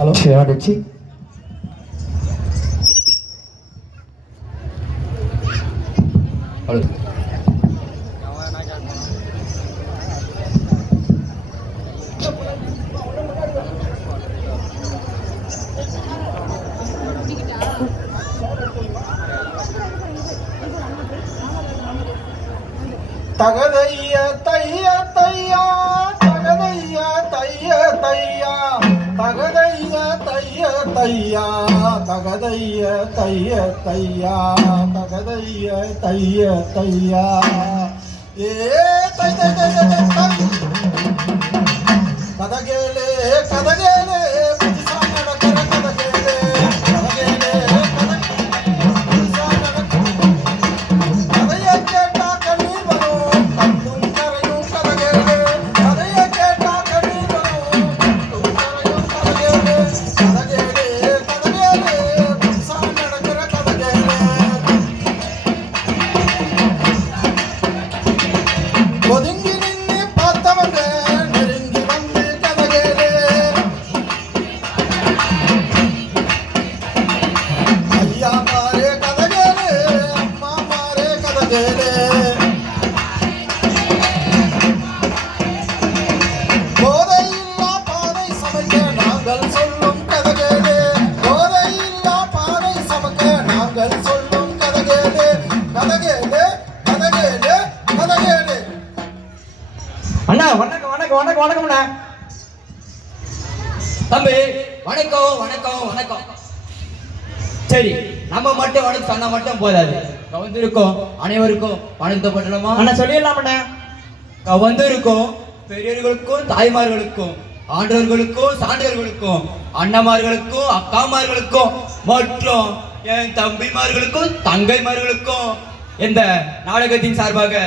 Hello அடிச்சு hello தகதைய தைய தையா தகதைய தைய தையா தகதைய தைய தையா தகதைய தைய தையா தகதைய தைய தையா ஏ தை தை தை தை தை கதகேலே கதகேலே புதுசா நடக்கிற கதகேலே கதகேலே அண்ணா வணக்கம் வணக்கம் வணக்கம் வணக்கம்ண்ணா. தம்பி வணக்கம் வணக்கம் வணக்கம். சரி, நம்ம மட்டும் வணக்கம் சொன்னா மட்டும் போதாது. கவர்ந்திருக்கோம் அனைவருக்கும் வணக்கத்தை பட்டலாமா? அண்ணா சொல்லிடலாமண்ணா. கவர்ந்திருக்கோம் பெரியவர்களுக்கும் தாய்மார்களுக்கும் ஆண்டவர்களுக்கும் சான்றோர்களுக்கும் அண்ணமார்களுக்கும் அக்காமார்களுக்கும் மற்றும் என் தம்பிமார்களுக்கும் தங்கைமார்களுக்கும் இந்த நாடகத்தின் சார்பாக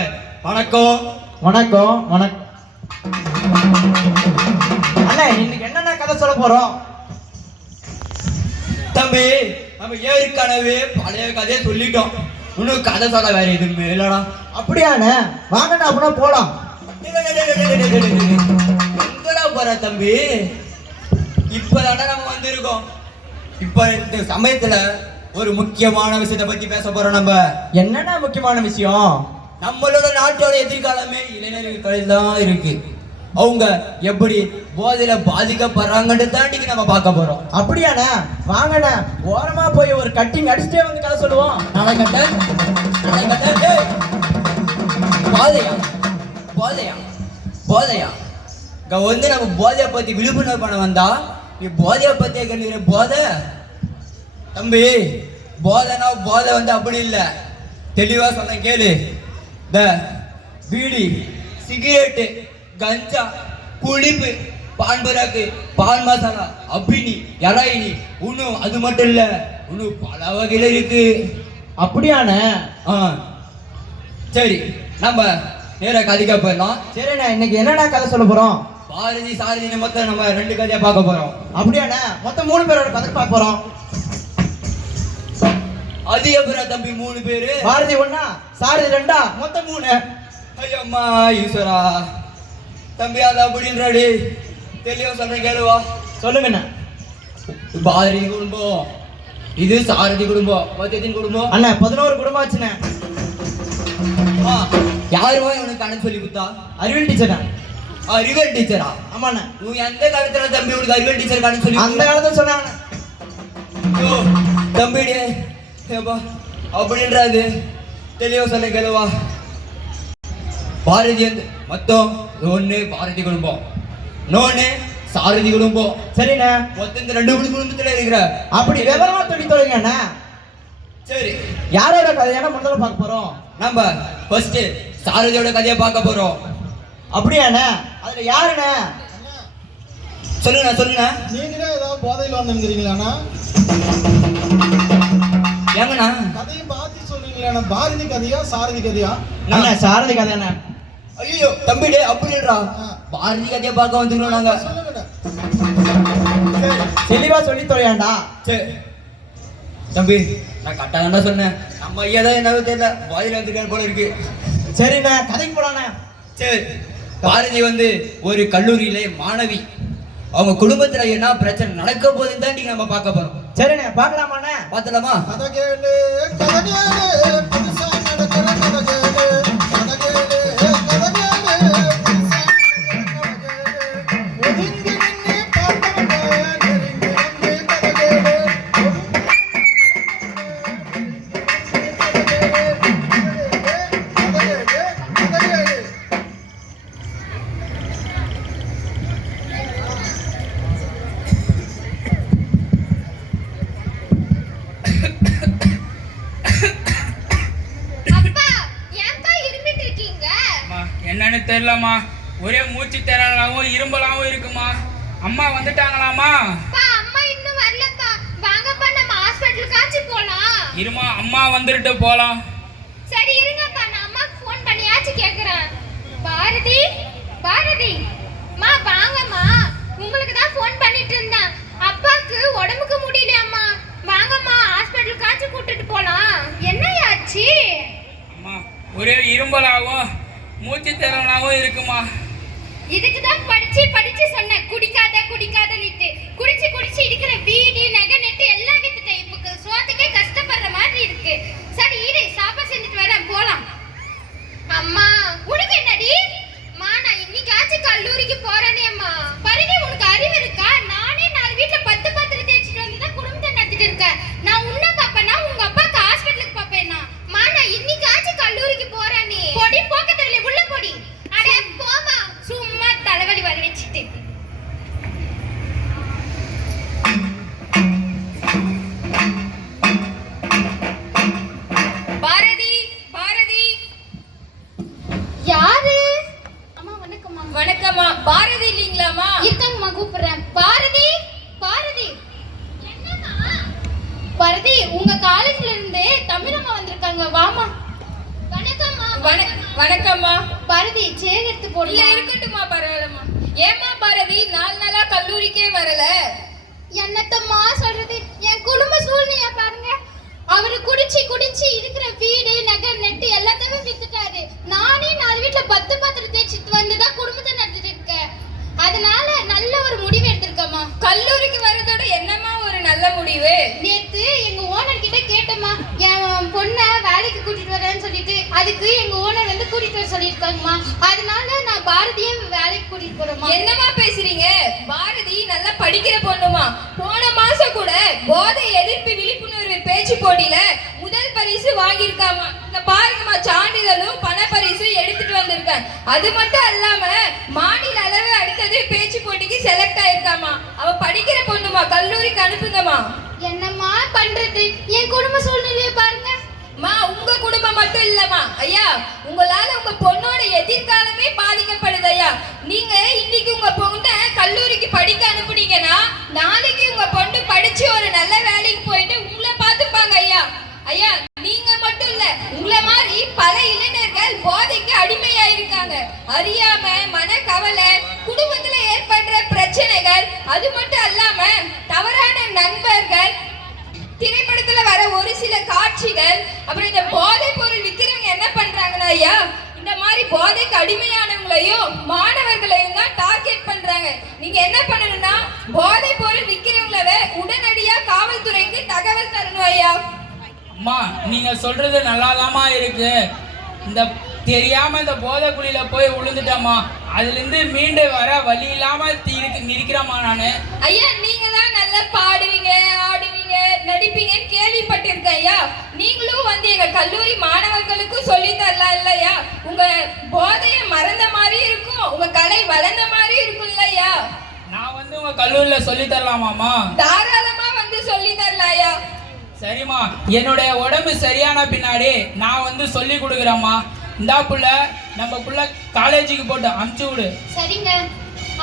வணக்கம் வணக்கம் வணக்கம். அண்ணா இன்னைக்கு என்னென்ன கதை சொல்ல போறோம்? தம்பி, நம்ம ஏற்கனவே பழைய கதையை சொல்லிட்டோம். இன்னும் கதை சொல்ல வேற எதுவுமே இல்லடா. அப்படியாண்ணே, வாங்கண்ணா அப்படின்னா போலாம். எங்கடா போற தம்பி? இப்பதானே நம்ம வந்திருக்கோம். இப்ப இந்த சமயத்துல ஒரு முக்கியமான விஷயத்தை பத்தி பேச போறோம். நம்ம என்னென்ன முக்கியமான விஷயம்? நம்மளோட நாட்டோட எதிர்காலமே இளைஞர்கள் கையில் தான் இருக்கு. அவங்க எப்படி போதையில பாதிக்கப்படுறாங்கன்னு தாண்டி நம்ம பார்க்க போறோம். அப்படியாண்ணே, வாங்கண்ணே ஓரமா போய் ஒரு கட்டிங் அடிச்சுட்டே வந்து கதை சொல்லுவோம். போதையா போதையா போதையா இங்க வந்து நம்ம போதையை பத்தி விழிப்புணர்வு பண்ண வந்தா நீ போதையை பத்தி கண்டிக்கிற போதை? தம்பி, போதைனா போதை வந்து அப்படி இல்லை. தெளிவா சொன்ன கேளு. இந்த பீடி, சிகரெட்டு, கஞ்சா, குளிப்பு, பான்பராக்கு, பான் மசாலா, அபினி, எராயினி, இன்னும் அது மட்டும் இல்ல, இன்னும் பல வகையில இருக்கு. அப்படியாண்ணே? சரி, நம்ம நேர கதைக்க போயிடலாம். சரிண்ணே, இன்னைக்கு என்னென்ன கதை சொல்ல போறோம்? பாரதி சாரதி மொத்தம் நம்ம 2 கதையா பார்க்க போறோம். அப்படியாண்ணே, மொத்தம் 3 பேரோட கதை பார்க்க போறோம். அது எப்பரா தம்பி 3 பேரு? பாரதி 1, சாரதி 2, மொத்தம் 3. ஐயம்மா ஈஸ்வரா. தம்பி அது அப்படின்றாடி. தெளிவா சொல்றேன் கேளுவா. சொல்லுங்கண்ணே. பாரதி குடும்பம், இது சாரதி குடும்பம், மொத்தத்தின் குடும்பம். அண்ணா 11 குடும்பம் ஆச்சுண்ணே. யாருவா உனக்கு கணக்கு சொல்லி கொடுத்தா? அறிவியல் டீச்சர். அறிவியல் டீச்சரா? ஆமாண்ணே. நீ எந்த காலத்துல தம்பி உனக்கு அறிவியல் டீச்சர் கணக்கு சொல்லி? அந்த காலத்துல சொன்னாங்க. தம்பிடே அப்படின்றாது. தெளிவா சொல்ல கேளுவா. பாரதி மொத்தம் 1 பாரதி குடும்பம், 1 சாரதி குடும்பம். சரிண்ணே, மொத்தம் இந்த 2 குடும்பத்துல இருக்கிற. அப்படி விவரமா சொல்லி தொலைங்க அண்ணா. சரி, யாரோட கதையான முதல்ல பார்க்க போறோம்? நம்ம ஃபர்ஸ்ட் சாரதியோட கதையை பார்க்க போறோம். அப்படியாண்ணே? அதுல யாருண்ணே? சொல்லுங்க சொல்லுங்க. நீங்களே ஏதாவது போதையில் வந்துருக்கீங்களாண்ணா? ஏங்கண்ணா கதையை பாதி சொல்றீங்களா? பாரதி கதையா சாரதி கதையா? அண்ணா சாரதி கதைண்ணே. ஐயோ தம்பிடே அப்படின்றா. பாரதி கதையை பார்க்க வந்துருக்கோம் நாங்க. தெளிவா சொல்லி தொலையாண்டா. சரி தம்பி, நான் கரெக்டாக தான் சொன்னேன். நம்ம ஐயா தான் என்னவோ தெரியல, பாதியில் வந்துருக்காரு போல இருக்கு. சரிண்ணே, கதைக்கு போலாண்ணே. சரி, பாரதி வந்து ஒரு கல்லூரியிலே மாணவி. அவங்க குடும்பத்துல என்ன பிரச்சனை நடக்க போகுதுன்னு தான் நீங்க நம்ம பார்க்க போறோம். சரிண்ணே, பார்க்கலாமாண்ணே? பார்த்தலாமா? கதை கேளு, கதை கேளு, புதுசா நடக்கிற கதை கேளு, கதை கேளு, கதை கேளு, புதுசா நடக்கிற கதை கேளு. ஒதுங்கி நின்னு பார்த்தவங்க நெருங்கி வந்து கதை கேளு, ஒதுங்கி கதை கேளு. அப்பா, ஏன்பா இருமிட்டு இருக்கீங்க? அம்மா, என்னன்னு தெரியலம்மா, ஒரே மூச்சு திணறலாவும் இரும்பலாவும் இருக்குமா. அம்மா வந்துட்டாங்களாமா? அப்பா, அம்மா இன்னும் வரலப்பா. வாங்கப்பா, நம்ம ஹாஸ்பிடலுக்காச்சும் போலாம். இருமா, அம்மா வந்துட்டு போலாம். சரி இருங்கப்பா, நான் அம்மாக்கு ஃபோன் பண்ணியாச்சும் கேக்குறேன். பாரதி, பாரதி, அம்மா வாங்கம்மா. உங்களுக்கு தான் ஃபோன் பண்ணிட்டு இருந்தேன். அப்பாக்கு உடம்புக்கு முடியலையாம்மா. வாங்கம்மா, ஹாஸ்பிடலுக்காச்சும் கூட்டிட்டு போலாம். என்னையாச்சு? அம்மா, ஒரே இரும்பலாவும் மூச்சு திணறலாவும் இருக்குமா. இதுக்கு தான் படிச்சு படிச்சு சொன்னேன், குடிக்காத குடிக்காதன்னுட்டு. குடிச்சு குடிச்சு இருக்கிற வீடு நகை நெட்டு எல்லாம் வித்துட்டேன். இப்போ சோத்துக்கே கஷ்டப்படுற மாதிரி இருக்கு. சரி இரு, சாப்பாடு செஞ்சுட்டு வரேன், போலாம். அம்மா, உனக்கு என்னடி? அம்மா, நான் இன்னைக்காச்சும் கல்லூரிக்கு போறேனே அம்மா. பரவி, உனக்கு அறிவு இருக்கா? நானே 4 வீட்ல 10 பாத்திரம் தேய்ச்சிட்டு வந்து தான் குடும்பத்தை நடத்திட்டு இருக்கேன். நான் உன்னை பாப்பேனா உங்க அப்பாக்கு ஹாஸ்பிட்டலுக்கு பாப்பேனா? அம்மா, நான் இன்னைக்காச்சும் கல்லூரிக்கு போறேனே. பொடி போக்க தெரியல, உள்ள பொடி. அட போமா, சும்மா தலைவலி வர வச்சிட்டு. பாரதி, பாரதி. யாரு? அம்மா வணக்கம்மா. வணக்கம்மா. பாரதி இல்லீங்களாம்மா? இருக்கங்கம்மா, கூப்பிடுறேன். பாரதி, பாரதி. என்னம்மா? பாரதி, உங்க காலேஜ்ல இருந்து தமிழம்மா வந்திருக்காங்க, வாமா. வணக்கம்மா. வணக்கம்மா. பாரதி, சேர் எடுத்து போடல. இல்ல இருக்கட்டும்மா, பரவாயில்லம்மா. ஏம்மா பாரதி, 4 நாளா கல்லூரிக்கே வரல? என்னத்தம்மா சொல்றது, என் குடும்ப சூழ்நிலைய பாருங்க. அவரு குடிச்சு குடிச்சு இருக்கிற வீடு நகை நெட்டு எல்லாத்தையுமே வித்துட்டாரு. நானே 4 வீட்ல 10 பாத்திரம் தேய்ச்சிட்டு வந்துதான் குடும்பத்தை நடத்திட்டு இருக்கேன். அதனால நல்ல ஒரு முடிவு எடுத்திருக்கேம்மா. கல்லூரிக்கு வரதோட என்னம்மா ஒரு நல்ல முடிவு? நேத்து எங்க ஓனர் கிட்ட கேட்டம்மா, என் பொண்ணை வேலைக்கு கூட்டிட்டு வரேன்னு சொல்லிட்டு. அதுக்கு எங்க ஓனர் வந்து கூட்டிட்டு வர சொல்லியிருக்காங்கம்மா. அதனால நான் பாரதியை வேலைக்கு கூட்டிட்டு போறேம்மா. என்னம்மா பேசுறீங்க? பாரதி நல்லா படிக்கிற பொண்ணுமா. போன மாசம் கூட போதை எதிர்ப்பு விழிப்புணர்வு பேச்சு போட்டியில முதல் பரிசு வாங்கியிருக்காமா. இந்த பாருங்கம்மா, சான்றிதழும் பண பரிசு எடுத்துட்டு வந்திருக்கேன். அது மட்டும் இல்லாம மாநில அளவு அடுத்தது பேச்சு போட்டிக்கு செலக்ட் ஆயிருக்காமா. அவ படிக்கிற பொண்ணுமா, கல்லூரிக்கு அனுப்புங்கம்மா. என்னம்மா பண்றது, என் குடும்ப சூழ்நிலையை பாருங்க. மா, உங்க குடும்பம் மட்டும் இல்லம்மா ஐயா, உங்களால உங்க பொண்ணோட எதிர்காலமே பாதிக்கப்படுது ஐயா. நீங்க இன்னைக்கு உங்க பொண்ணை கல்லூரிக்கு படிக்க அனுப்புனீங்கன்னா நாளைக்கு உங்க பொண்ணு படிச்சு ஒரு நல்ல வேலைக்கு போயிட்டு உங்களை பார்த்துப்பாங்க ஐயா. ஐயா, நீங்க மட்டும் இல்ல, உங்களை மாதிரி பல இளைஞர்கள் போதைக்கு அடிமையாயிருக்காங்க. அறியாம மனக்கவலை, குடும்பத்துல ஏற்படுற பிரச்சனைகள், அது மட்டும் அல்லாம தவறான நண்பர்கள், திரைப்படத்துல வர ஒரு சில காட்சிகள், அப்புறம் இந்த போதை பொருள் விற்கிறவங்க என்ன பண்றாங்கன்னா ஐயா, இந்த மாதிரி போதைக்கு அடிமையானவங்களையும் மாணவர்களையும் தான் டார்கெட் பண்றாங்க. நீங்க என்ன பண்ணணும்னா, போதை பொருள் விற்கிறவங்கள உடனடியா காவல்துறைக்கு தகவல் தரணும் ஐயா. அம்மா, நீங்க சொல்றது நல்லாதாம்மா இருக்கு. இந்த தெரியாம இந்த போதை குழியில போய் விழுந்துட்டம்மா. அதுல இருந்து மீண்டு வர வழி இல்லாம நிற்கிறேம்மா நானு. ஐயா, நீங்க தான் நல்லா பாடுவீங்க, ஆடுவீங்க, நடிப்பீங்கன்னு கேள்விப்பட்டிருக்கேன் ஐயா. நீங்களும் வந்து எங்க கல்லூரி மாணவர்களுக்கும் சொல்லி தரலாம் இல்லையா? உங்க போதைய மறந்த மாதிரி இருக்கும், உங்க கலை வளர்ந்த மாதிரி இருக்கும் இல்லையா? நான் வந்து உங்க கல்லூரியில சொல்லி தரலாமாம்மா? தாராளமா வந்து சொல்லி தரலாம் ஐயா. சரிம்மா, என்னுடைய உடம்பு சரியான பின்னாடி நான் வந்து சொல்லி கொடுக்குறேம்மா. இந்தா புள்ள, நம்ம புள்ள காலேஜுக்கு போட்டு அனுப்பிச்சு விடு. சரிங்க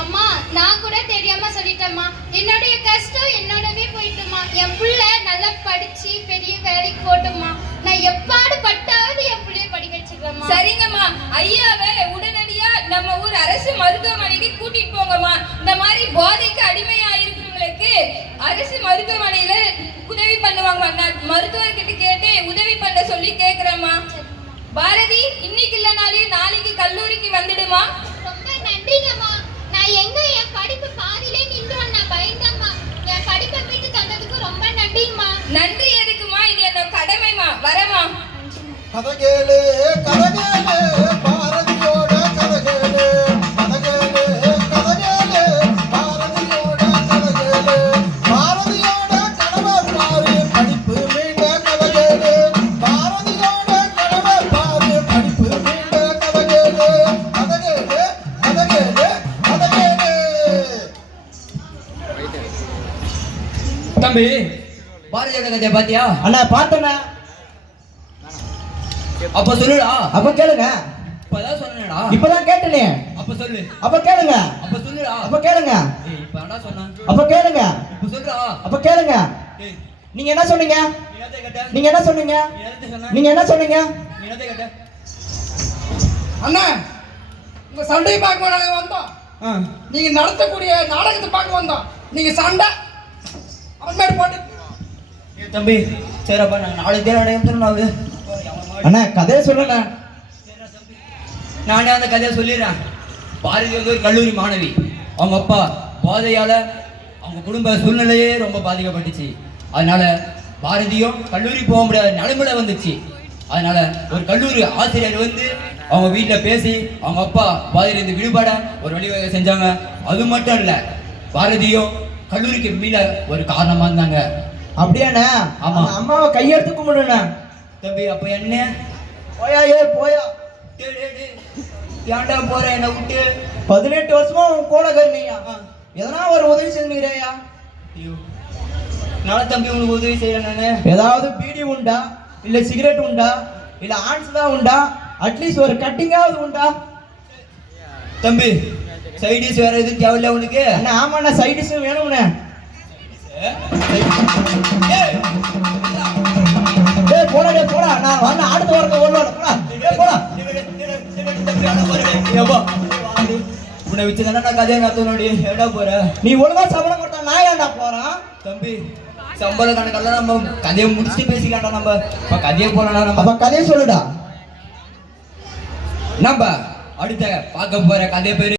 அம்மா, நான் கூட தெரியாம சொல்லிட்டேம்மா. என்னுடைய கஷ்டம் என்னோடவே போயிட்டுமா. என் புள்ள நல்லா படிச்சு பெரிய வேலைக்கு போட்டுமா. நான் எப்பாடு பட்டாவது என் புள்ளைய படிக்க வச்சிருக்கேம்மா. சரிங்கம்மா, ஐயாவை உடனடியா நம்ம ஊர் அரசு மருத்துவமனைக்கு கூட்டிட்டு போங்கம்மா. இந்த மாதிரி போதைக்கு அடிமையா இருக்கிறவங்களுக்கு அரசு மருத்துவமனையில உதவி பண்ணுவாங்க. நான் மருத்துவர்கிட்ட கேட்டு உதவி பண்ண சொல்லி கேக்குறேம்மா. பாரதி, இன்னைக்கு இல்லனாலும் நாளைக்கு கல்லூரிக்கு வந்துடுமா. ரொம்ப நன்றிங்கம்மா. நான் எங்க என் படிப்பு பாதியிலே நன்றி எதுக்குமா, இது என்னோட கடமைமா. வரமா. கதை கேளு பாரதியோட கதை கேளு பாரதியோட கதை கேளு பாரதியோட கனவை பாரு படிப்பு மீண்ட கதை கேளு பாரதியோட கனவை பாரு படிப்பு மீண்ட கதை கேளு கதை கேளு கதை கேளு கதை கேளு. தம்பி பாரதியோட கதையை பாத்தியா? அண்ணா பார்த்தண்ணா. அப்ப சொல்லுடா. அப்ப கேளுங்க. இப்பதான் சொன்னேடா. இப்பதான் கேட்டனே. அப்ப சொல்லு. அப்ப கேளுங்க. அப்ப சொல்லுடா. அப்ப கேளுங்க. ஏய் இப்படா சொன்னேன். அப்ப கேளுங்க. இப்ப சொல்லுடா. அப்ப கேளுங்க. ஏய் நீங்க என்ன சொன்னீங்க? நீ என்னத்தை கேட்ட? நீங்க என்ன சொன்னீங்க? நீ என்னத்தை சொன்ன? நீங்க என்ன சொன்னீங்க? நீ என்னத்தை கேட்ட? அண்ணா உங்க சண்டையை பார்க்க நாங்க வந்தோம். நீங்க நடத்தக்கூடிய நாடகத்தை பார்க்க வந்தோம். நீங்க சண்டை அவன் மேல போட்டு. ஏய் தம்பி சரிப்பா நான் நாளைக்கு தேவை அடையணும். அண்ணா கதையை சொல்லுங்க. நானே அந்த கதையை சொல்லிடுறேன். பாரதி வந்து ஒரு கல்லூரி மாணவி. அவங்க அப்பா போதையால அவங்க குடும்ப சூழ்நிலையே ரொம்ப பாதிக்கப்பட்டுச்சு. அதனால பாரதியும் கல்லூரி போக முடியாத நிலைமையில வந்துச்சு. அதனால ஒரு கல்லூரி ஆசிரியர் வந்து அவங்க வீட்டில் பேசி அவங்க அப்பா பாரதியிலிருந்து விடுபட ஒரு வழிவகை செஞ்சாங்க. அது மட்டும் இல்ல பாரதியும் கல்லூரிக்கு மீள ஒரு காரணமா இருந்தாங்க. அப்படியாண்ணே? ஆமா. அம்மாவை கையெடுத்து கும்பிடுண்ணே. தம்பி அப்ப என்ன போயா போயா. ஏன்டா போற என்ன விட்டு? 18 வருஷமா உன் கூட கருணையா. எதனா ஒரு உதவி செஞ்சுக்கிறியா? ஐயோ நான் தம்பி உங்களுக்கு உதவி செய்யறேன் நானு. ஏதாவது பீடி உண்டா, இல்ல சிகரெட் உண்டா, இல்ல ஆன்ஸ் தான் உண்டா, அட்லீஸ்ட் ஒரு கட்டிங்காவது உண்டா? தம்பி சைடிஸ் வேற எதுவும் தேவையில்ல உனக்கு? அண்ணா ஆமாண்ணா சைடிஸும் வேணும்ண்ணே. டேய் போடா நான் வந்து அடுத்த வாரத்தை ஓடலாம். போடா உன்னை வச்சு தானே நான் கதையை நடத்தணும். எடா போற நீ ஒழுங்கா சம்பளம் கொடுத்தா நான் ஏன்டா போறான்? தம்பி சம்பள கணக்கெல்லாம் நம்ம கதையை முடிச்சுட்டு பேசிக்கலாம்டா. நம்ம இப்ப கதையை போலாம். நம்ம அப்ப கதையை சொல்லுடா. நம்ம அடுத்த பார்க்க போற கதை பேரு